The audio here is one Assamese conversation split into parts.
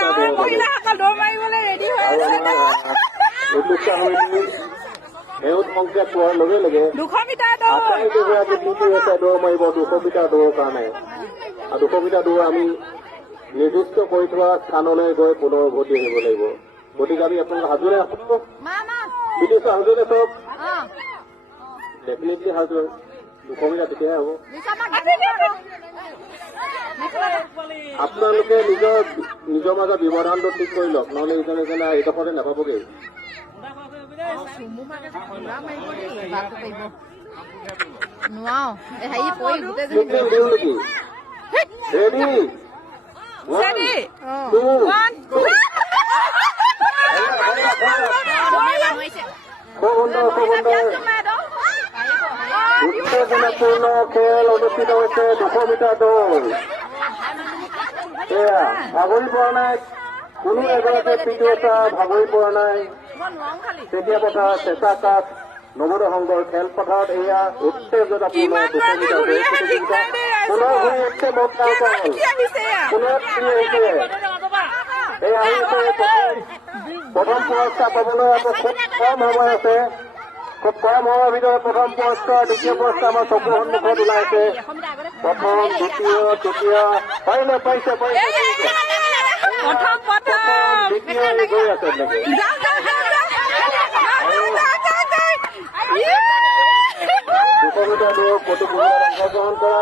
গাঁৱৰ মহিলাসকল দৌৰ মাৰিবলৈ ৰেডি হৈ আছে। উদ্যোক্তা সমিতি সেউত সংখ্যা পোৱাৰ লগে লগে 200 মিটাৰ দৌৰ আটাইকেইগৰাকী পিটি হৈছে দৌৰ মাৰিব 200 মিটাৰ দৌৰৰ কাৰণে। আৰু 200 মিটাৰ দৌৰ আমি নিৰ্দিষ্ট কৰি থোৱা স্থানলৈ গৈ পুনৰ উভতি আহিব লাগিব। গতিকে আমি আপোনালোক সাজুৰে আছো, বিদেশ সাজুৰে চব ডেফিনেটলি সাজু 200 মিটাৰ তেতিয়াহে হ'ব। আপোনালোকে নিজৰ মাজত ব্যৱধানটো ঠিক কৰি লওক, নহ'লে ইজনে ইজনে এইডোখৰতে নাপাবগৈ। দিওঁ নেকি? ৰেডি? 1 2 উত্তেজনাপূৰ্ণ খেল অনুষ্ঠিত হৈছে 200 মিটাৰ দৌৰ। এয়া ভাগৰি পৰা নাই, কোনো এগৰাকী পিটিওতা ভাগৰি পৰা নাই। তেতিয়া পথাৰ চেঁচা কাঠ নৱোদয় সংঘৰ খেলপথাৰত এয়া উত্তেজনাপূৰ্ণ 200 মিটাৰ দৌৰ প্ৰতিযোগিতা। পুনৰ ঘূৰি উঠছে মতাসকল, পুনৰ ফিৰি আহিছে। এয়া হৈছে প্ৰথম পুৰস্কাৰ পাবলৈ আকৌ খুব কম সময় আছে। খুব কম সময়ৰ ভিতৰত প্ৰথম পুৰস্কাৰ, দ্বিতীয় পুৰস্কাৰ আমাৰ চকুৰ সন্মুখত ওলাইছে। প্ৰথম, দ্বিতীয়, তৃতীয় পাৰিলে পাৰিছে দ্বিতীয় গৈ আছে এনেকে। 200 মিটাৰ দৌৰ প্ৰতিযোগিতাত অংশগ্ৰহণ কৰা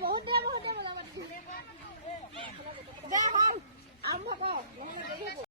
বহুত